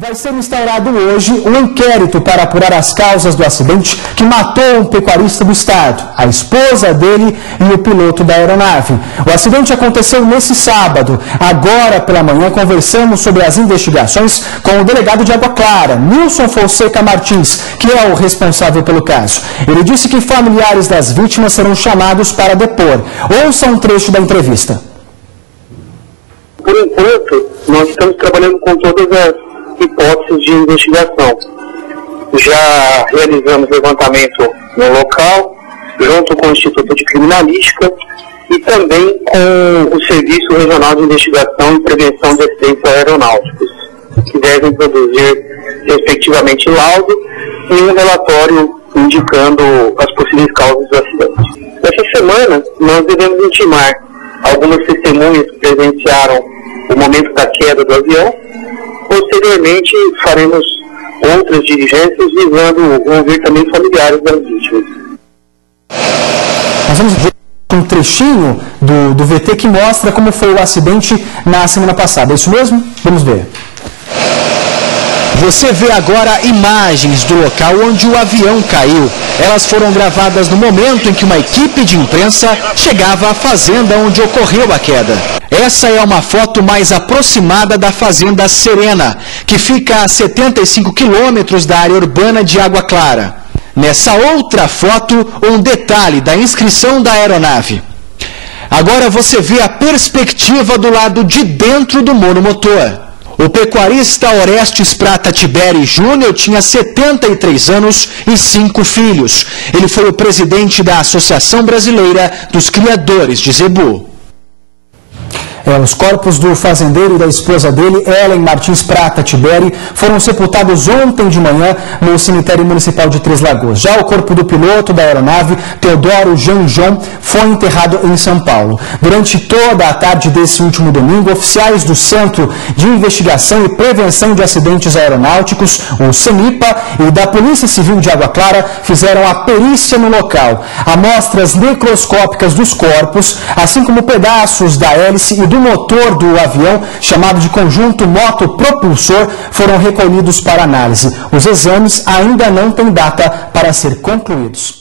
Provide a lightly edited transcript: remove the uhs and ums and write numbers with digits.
Vai ser instaurado hoje um inquérito para apurar as causas do acidente que matou um pecuarista do estado, a esposa dele e o piloto da aeronave. O acidente aconteceu nesse sábado. Agora pela manhã conversamos sobre as investigações com o delegado de Água Clara, Nilson Fonseca Martins, que é o responsável pelo caso. Ele disse que familiares das vítimas serão chamados para depor. Ouça um trecho da entrevista. Por enquanto, nós estamos trabalhando com todas as hipóteses de investigação. Já realizamos levantamento no local, junto com o Instituto de Criminalística e também com o Serviço Regional de Investigação e Prevenção de Acidentes Aeronáuticos, que devem produzir, respectivamente, laudo e um relatório indicando as possíveis causas do acidente. Nessa semana, nós devemos intimar algumas testemunhas que presenciaram o momento da queda do avião. Posteriormente, faremos outras diligências visando ouvir também familiares das vítimas. Nós vamos ver um trechinho do VT que mostra como foi o acidente na semana passada. É isso mesmo? Vamos ver. Você vê agora imagens do local onde o avião caiu. Elas foram gravadas no momento em que uma equipe de imprensa chegava à fazenda onde ocorreu a queda. Essa é uma foto mais aproximada da Fazenda Serena, que fica a 75 quilômetros da área urbana de Água Clara. Nessa outra foto, um detalhe da inscrição da aeronave. Agora você vê a perspectiva do lado de dentro do monomotor. O pecuarista Orestes Prata Tibery Junior tinha 73 anos e 5 filhos. Ele foi o presidente da Associação Brasileira dos Criadores de Zebu. Os corpos do fazendeiro e da esposa dele, Elen Martins Prata Tibery, foram sepultados ontem de manhã no cemitério municipal de Três Lagoas. Já o corpo do piloto da aeronave, Teodoro Janjon, foi enterrado em São Paulo. Durante toda a tarde desse último domingo, oficiais do Centro de Investigação e Prevenção de Acidentes Aeronáuticos, o CENIPA, e da Polícia Civil de Água Clara fizeram a perícia no local. Amostras necroscópicas dos corpos, assim como pedaços da hélice e do motor do avião, chamado de conjunto moto-propulsor, foram recolhidos para análise. Os exames ainda não têm data para ser concluídos.